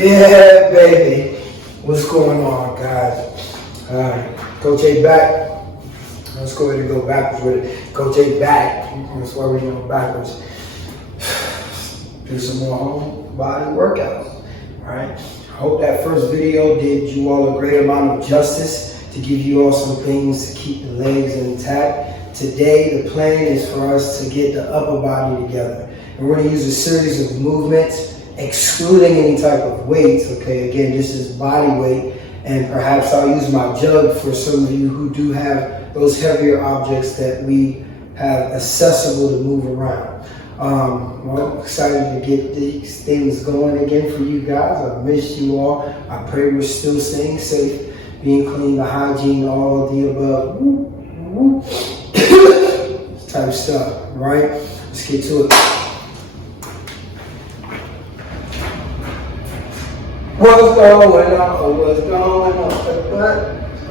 Yeah, baby. What's going on, guys? Coach A back. Let's go ahead and go backwards with it. Coach A back. That's why we're going backwards. Do some more home body workouts. All right. I hope that first video did you all a great amount of justice to give you all some things to keep the legs intact. Today, the plan is for us to get the upper body together. And we're going to use a series of movements excluding any type of weights. Okay, again, this is body weight, and perhaps I'll use my jug for some of you who do have those heavier objects that we have accessible to move around. Well, excited to get these things going again for you guys. I've missed you all. I pray we're still staying safe, being clean, the hygiene, all of the above. Type stuff, right? Let's get to it. What's going on? What's going on?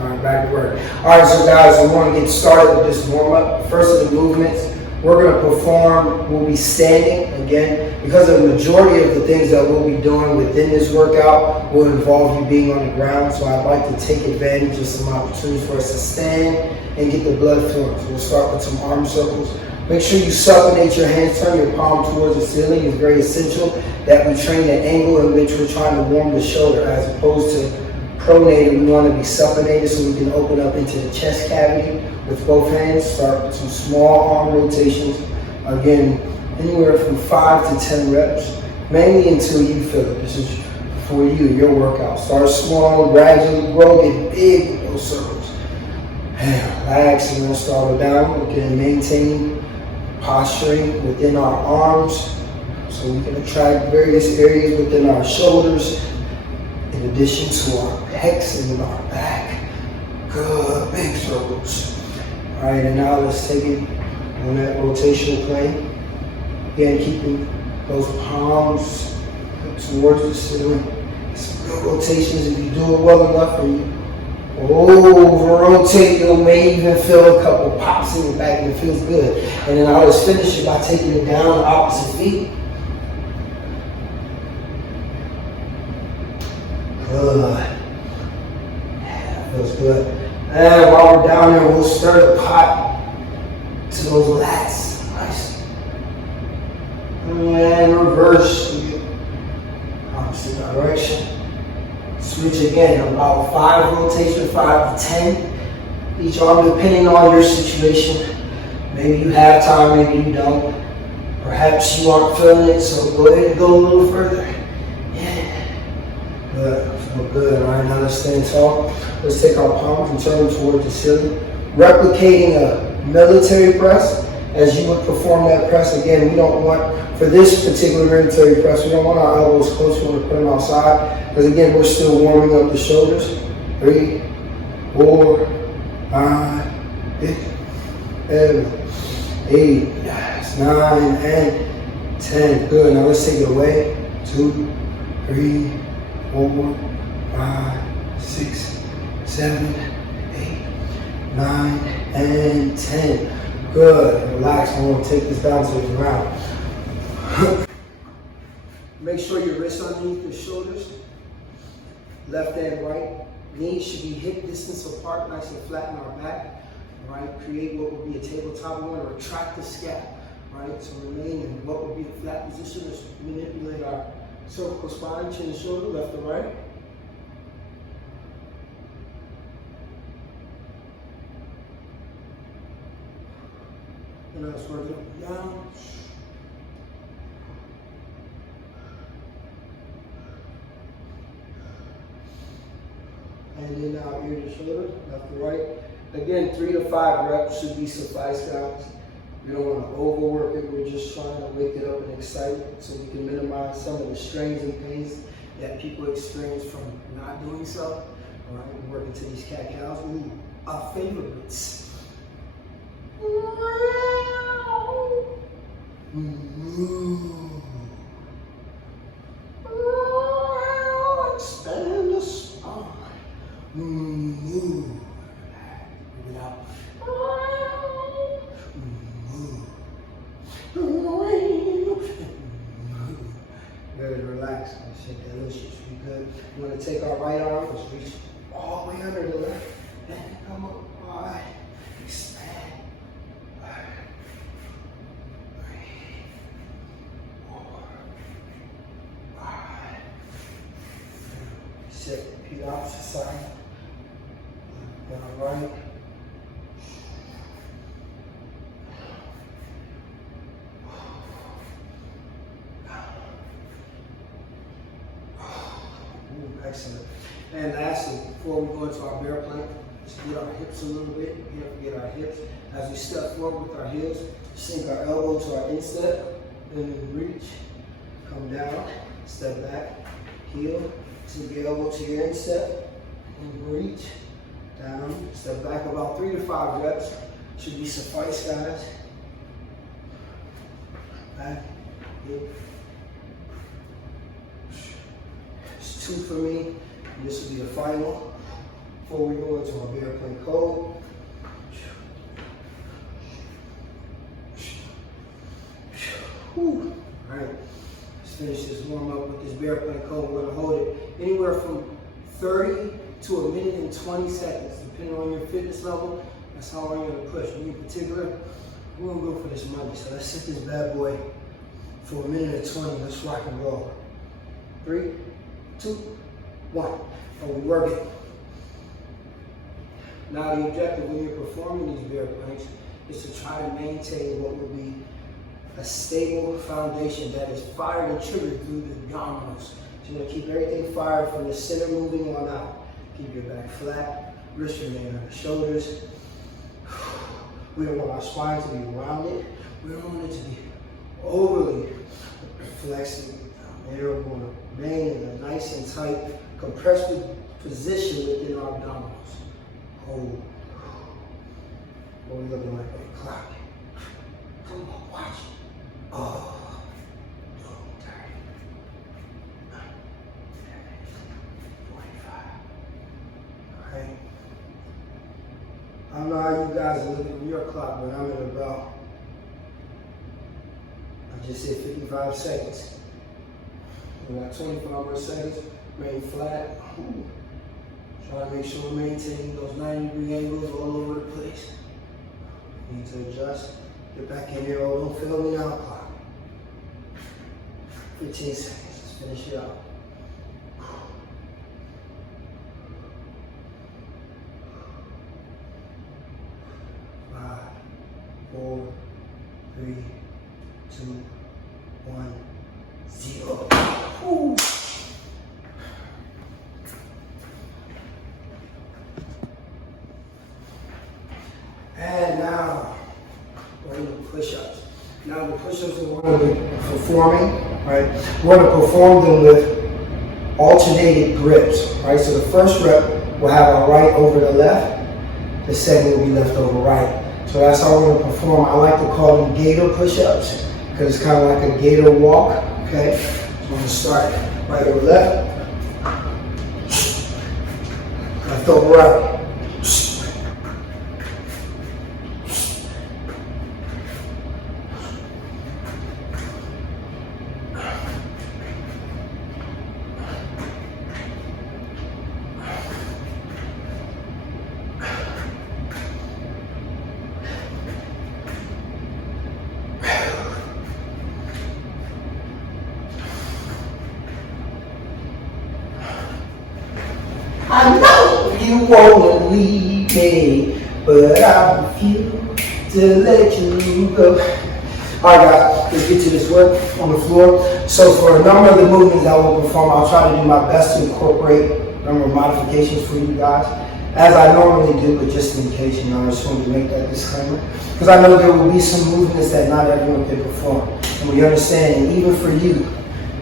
All right, back to work. All right, so guys, we want to get started with this warm up. First of the movements we're going to perform will be standing again, because the majority of the things that we'll be doing within this workout will involve you being on the ground. So I'd like to take advantage of some opportunities for us to stand and get the blood flowing. So we'll start with some arm circles. Make sure you supinate your hands, turn your palm towards the ceiling. It's very essential that we train the angle in which we're trying to warm the shoulder, as opposed to pronated. We want to be supinated so we can open up into the chest cavity with both hands. Start with some small arm rotations. Again, anywhere from 5 to 10 reps, mainly until you feel it. This is for you, your workout. Start small, gradually grow, get big with those circles. And relax, and then start down. We can maintain posturing within our arms so we can attract various areas within our shoulders, in addition to our pecs and our back. Good, big circles. All right, and now let's take it on that rotational plane. Again, keeping those palms towards the ceiling. Some good rotations. If you do it well enough and you over-rotate, you may even feel a couple pops in your back, and it feels good. And then I'll just finish it by taking it down the opposite feet. Good. Yeah, feels good. And while we're down there, we'll stir the pot to those lats. Nice. And reverse. Opposite direction. Switch again, about 5 rotations, 5 to 10. Each arm, depending on your situation. Maybe you have time, maybe you don't. Perhaps you aren't feeling it, so go ahead and go a little further. Yeah. Good. Feel good. All right, now let's stand tall. Let's take our palms and turn them towards the ceiling. Replicating a military press. As you would perform that press, again, we don't want, for this particular military press, we don't want our elbows close. We want to put them outside, because again, we're still warming up the shoulders. 3, 4, 5, 6, 7, 8, 9, and 10. Good. Now let's take it away. 2, 3, 4, 5, 6, 7, 8, 9, and 10. Good. Relax. I want to take this down to the ground. Make sure your wrists underneath your shoulders. Left and right. Knees should be hip distance apart, nice and flat in our back. All right. Create what would be a tabletop. We want to retract the scap. Right. So remain in what would be a flat position. Let's manipulate our cervical spine, chin and shoulder, left and right. And now let's work it up and down. And then now ear to shoulder, left to right. Again, 3 to 5 reps should be suffice, guys. We don't want to overwork it. We're just trying to wake it up and excite it so we can minimize some of the strains and pains that people experience from not doing so. All right, we're working to these cat-cows. Ooh, our favorites. Expand the spine. Move it out. Good, relax. relax. Let's shake that little shit. Be good. We're going to take our right arm. Let's reach all the way under the left. And come up wide. Expand. 5, 3, 4, 5. Set. Repeat opposite side. Down right. Excellent. And lastly, before we go into our bear plank, let's get our hips a little bit. We can't forget our hips. As we step forward with our heels, sink our elbow to our instep, and then reach, come down, step back, heel, sink your elbow to your instep, and reach, down, step back about 3 to 5 reps. Should be suffice, guys. Back, heel. 2 for me. This will be the final before we go into our bear plank hold. All right, let's finish this warm up with this bear plank hold. We're gonna hold it anywhere from 30 to a minute and 20 seconds, depending on your fitness level. That's how long you're gonna push. Me in particular, we're gonna go for this Monday. So let's sit this bad boy for a minute and 20. Let's rock and roll. 3, 2, 1. And we work it. Now the objective when you're performing these bear planks is to try to maintain what will be a stable foundation that is fired and triggered through the abdominals. So you're going to keep everything fired from the center moving on out. Keep your back flat, wrists remain on the shoulders. We don't want our spine to be rounded. We don't want it to be overly flexible. We're going to remain in a nice and tight, compressed position within our abdominals. Hold. What are we looking like on the clock? Come on, watch. Oh. 45. All right. I don't know how you guys are looking at your clock, but I'm at about, I just said 55 seconds. We got 25 more seconds, remain flat. Try to make sure we're maintaining those 90-degree angles all over the place. Need to adjust. Get back in there. Oh, don't fail me now, clock. 15 seconds. Let's finish it out. 5, 4, 3, 2, 1, 0. Ooh. And now we're going to push-ups. Now the push-ups that we're going to be performing, right? We're going to perform them with alternated grips, right? So the first rep we'll have our right over the left. The second will be left over right. So that's how we're going to perform. I like to call them gator push-ups because it's kind of like a gator walk, okay? So I'm going to start right over left. Left over right. I know you wanna leave me, but I refuse to let you go. Alright guys, let's get to this work on the floor. So for a number of the movements that we'll perform, I'll try to do my best to incorporate a number of modifications for you guys, as I normally do, but just in case, I just wanted to make that disclaimer. Because I know there will be some movements that not everyone can perform. And we understand, and even for you,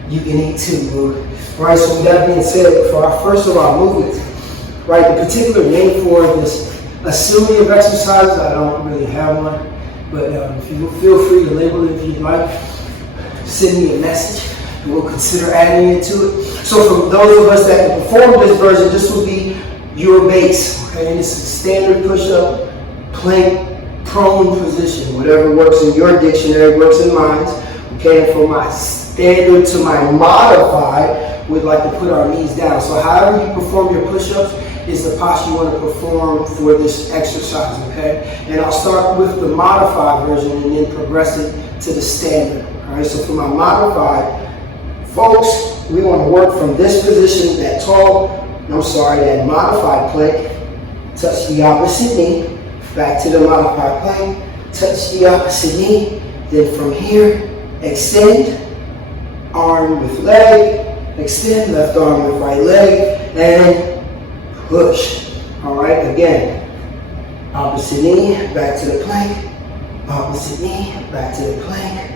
you can eat too, boo. Right, so with that being said, for our first of our movements, right, the particular name for this assembly of exercises, I don't really have one, but if you feel free to label it if you'd like, send me a message and we'll consider adding it to it. So for those of us that can perform this version, this will be your base, okay? And it's a standard push-up, plank, prone position, whatever works in your dictionary works in mine, okay? And for my standard to my modified, we'd like to put our knees down. So however you perform your push-ups is the posture you want to perform for this exercise, okay? And I'll start with the modified version and then progress it to the standard, all right? So for my modified, folks, we want to work from this position, that modified plank, touch the opposite knee, back to the modified plank, touch the opposite knee, then from here, extend, arm with leg, extend, left arm with right leg, and push. All right, again, opposite knee, back to the plank, opposite knee, back to the plank,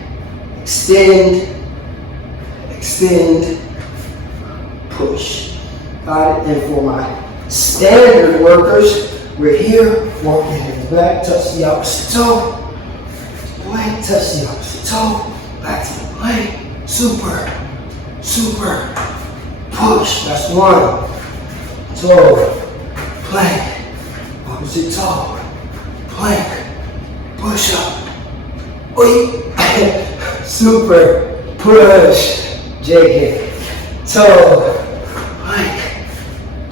extend, extend, push. Got it? And for my standard workers, we're here, walking in the back, touch the opposite toe, plank, touch the opposite toe, back to the plank, super, super, push. That's one. Toe, plank, opposite toe, plank, push up, super, push, JK, toe, plank,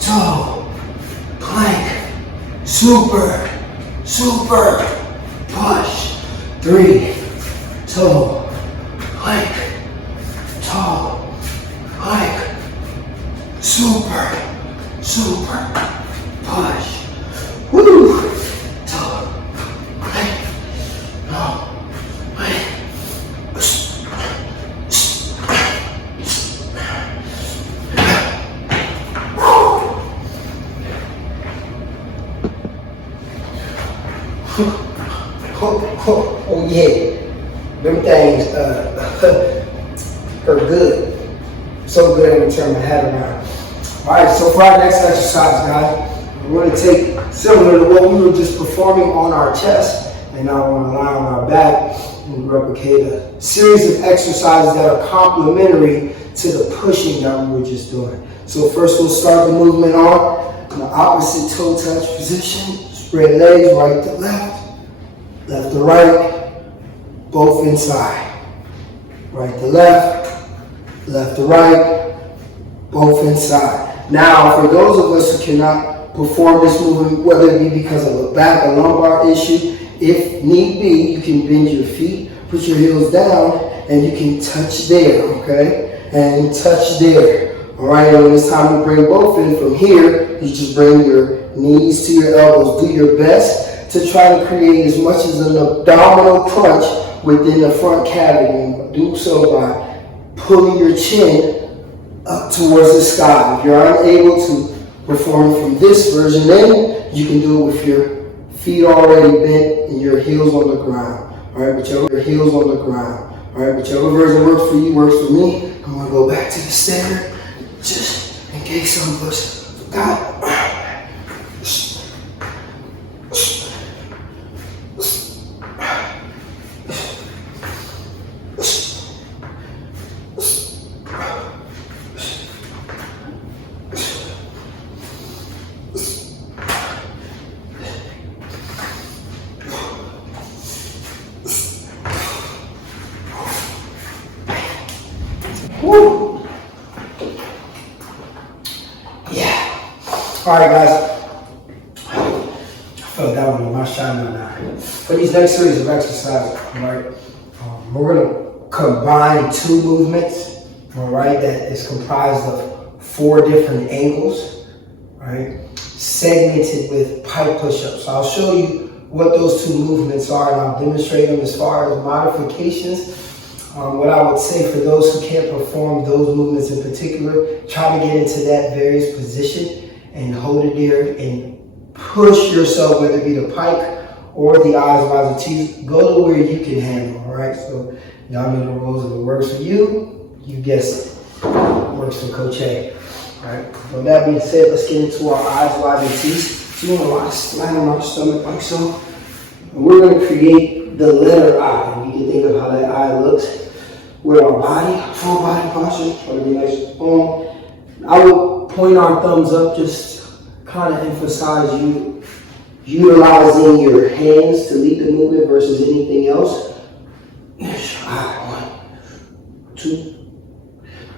toe, plank, super, super, push, 3, toe, plank, toe, plank, super, super, push, woo, toe, plank, toe, plank, oh yeah, them things are good. So good at turn my head around. All right, so for our next exercise, guys, we're going to take similar to what we were just performing on our chest, and now we're going to lie on our back and replicate a series of exercises that are complementary to the pushing that we were just doing. So first we'll start the movement on the opposite toe touch position. Spread legs right to left, left to right, both inside. Right to left, left to right, both inside. Now, for those of us who cannot perform this movement, whether it be because of a back or lumbar issue, if need be, you can bend your feet, put your heels down, and you can touch there, okay? And touch there. All right, and when it's time to bring both in from here, you just bring your knees to your elbows. Do your best to try to create as much as an abdominal crunch within the front cavity. And do so by pulling your chin up towards the sky. If you're unable to perform from this version, then you can do it with your feet already bent and your heels on the ground. All right, whichever heels on the ground. All right, whichever version works for you works for me. I'm gonna go back to the standard, just in case some of us forgot. Woo. Yeah. All right, guys. I felt that one in my shine right now. For these next series of exercises, all right, we're gonna combine 2 movements, all right, that is comprised of 4 different angles, right, segmented with pike push-ups. So I'll show you what those 2 movements are, and I'll demonstrate them as far as modifications. What I would say for those who can't perform those movements in particular, try to get into that various position and hold it there and push yourself, whether it be the pike or the eyes wide teeth. Go to where you can handle, all right? So y'all know the rules. If it works for you, you guess it. Works for Coach A. All right. With that being said, let's get into our eyes wide teeth. So you want to slide on our stomach like so. And we're going to create the letter I. You can think of how that eye looks. With our body, full body posture, try to be nice and strong. I will point our thumbs up, just kind of emphasize you utilizing your hands to lead the movement versus anything else. 1, 2,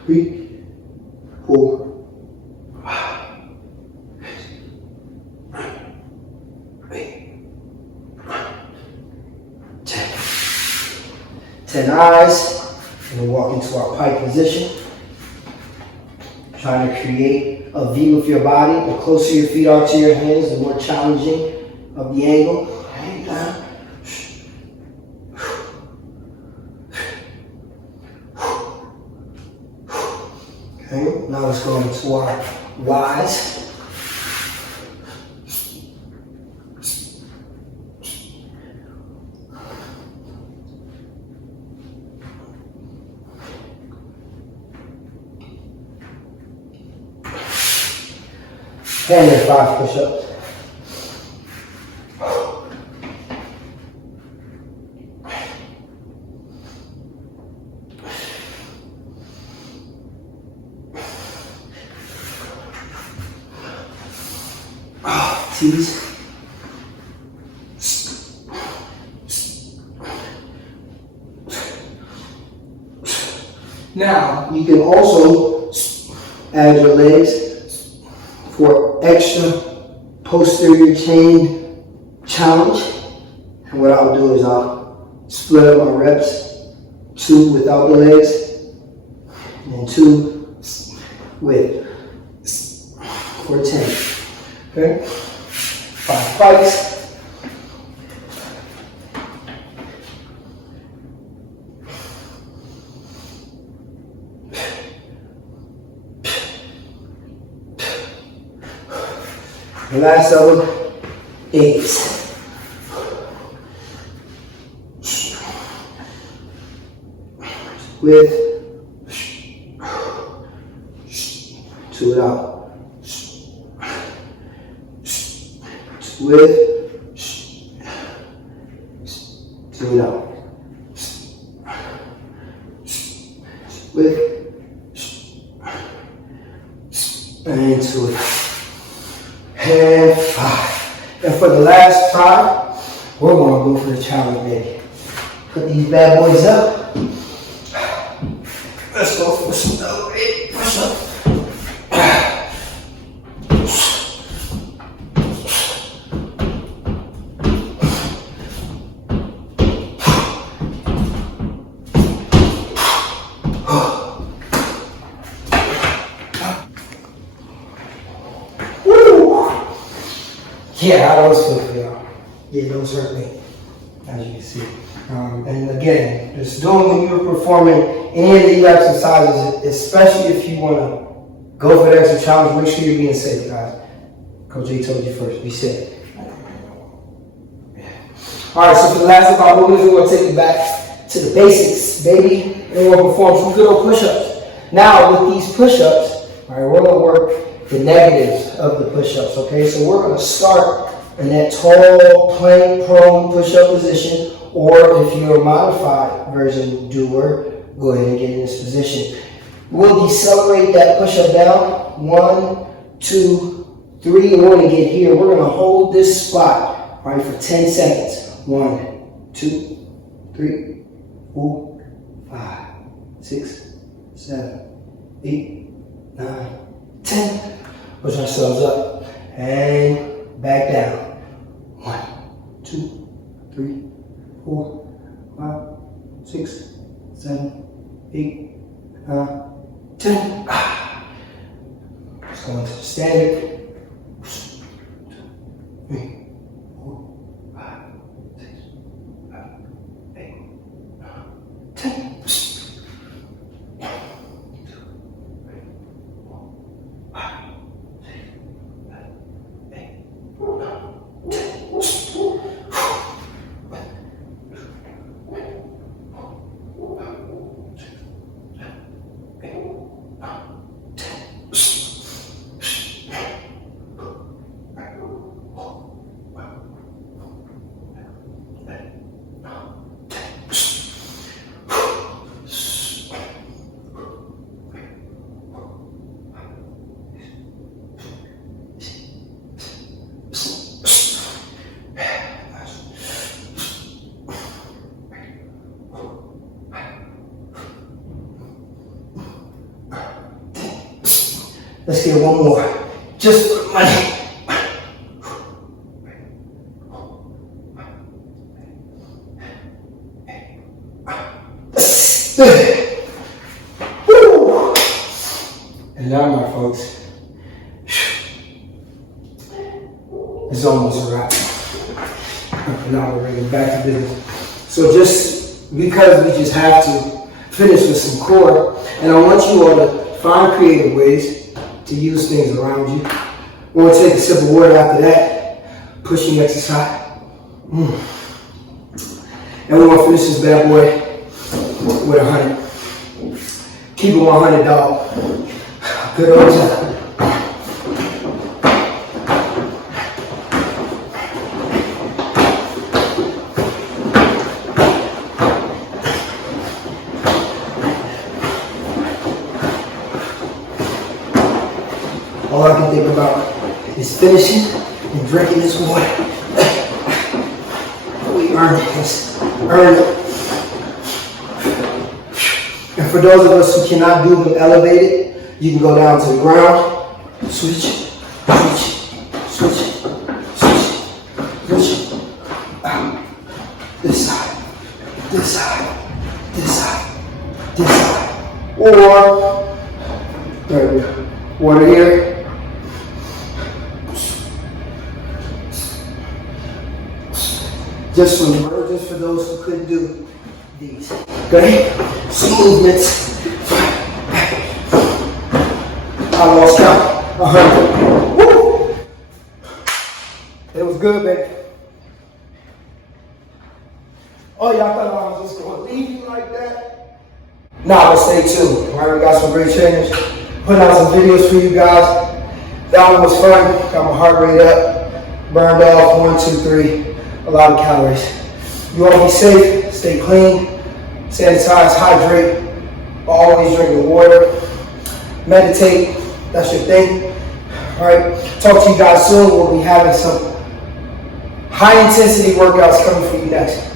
3, 4, 8, 10. 10 eyes. And we'll walk into our pike position. Trying to create a V with your body. The closer your feet are to your hands, the more challenging of the angle. Hang down. Okay, now let's go into our Ys. And there's 5 push-ups. T's. Now, you can also add your legs for extra posterior chain challenge. And what I'll do is I'll split up my reps, 2 without the legs, and 2 with for 10. Okay? 5 pikes. The last of them, 8s. With 2 it out. With 2 it out. With and 2 it out. And 5. And for the last 5, we're going to go for the challenge, baby. Put these bad boys up. Let's go for some elevated push-up. Yeah, I always feel for y'all. Yeah, those hurt me, as you can see. And again, just doing when you're performing any of these exercises, especially if you want to go for the extra challenge, make sure you're being safe, guys. Coach A told you first, be safe. All right, so for the last about movements, we're going to take it back to the basics, baby. And we're going to perform some good old push-ups. Now, with these push-ups, all right, we're going to work the negatives of the push-ups, okay? So we're going to start in that tall, plank, prone push-up position, or if you're a modified version doer, go ahead and get in this position. We'll decelerate that push-up down. 1, 2, 3, and we're going to get here. We're going to hold this spot, all right, for 10 seconds. 1, 2, 3, 4, 5, 6, 7, 8, 9, 10. Push ourselves up and back down. 1, 2, 3, 4, 5, 6, 7, 8, 9, 10. Let's go into the standard. 3, 4, 5, 6, 7, 8, 9, 10. 8, Let's get one more. Just for the money. Woo. And now, my folks, it's almost a wrap. Now we're bringing back to business. So just because we just have to finish with some core, and I want you all to find creative ways to use things around you. We're going to take a sip of water after that, pushing exercise. And we're going to finish this bad boy with 100. Keep it 100, dog. Good old time. All I can think about is finishing and drinking this water. We earn it. Let's earn it. And for those of us who cannot do them elevated, you can go down to the ground, switch, switch, switch, switch, switch. This side, this side, this side, this side. Or, there we go. Water here. Just for those who couldn't do these. Okay? Some movements. I lost count. 100. Woo! It was good, baby. Oh, y'all thought I was just going to leave you like that? Nah, but stay tuned. All right, we got some great trainers. Putting out some videos for you guys. That one was fun. Got my heart rate up. Burned off 1, 2, 3. A lot of calories. You all be safe, stay clean, sanitize, hydrate, always drink the water, meditate, that's your thing. All right, talk to you guys soon. We'll be having some high intensity workouts coming for you next.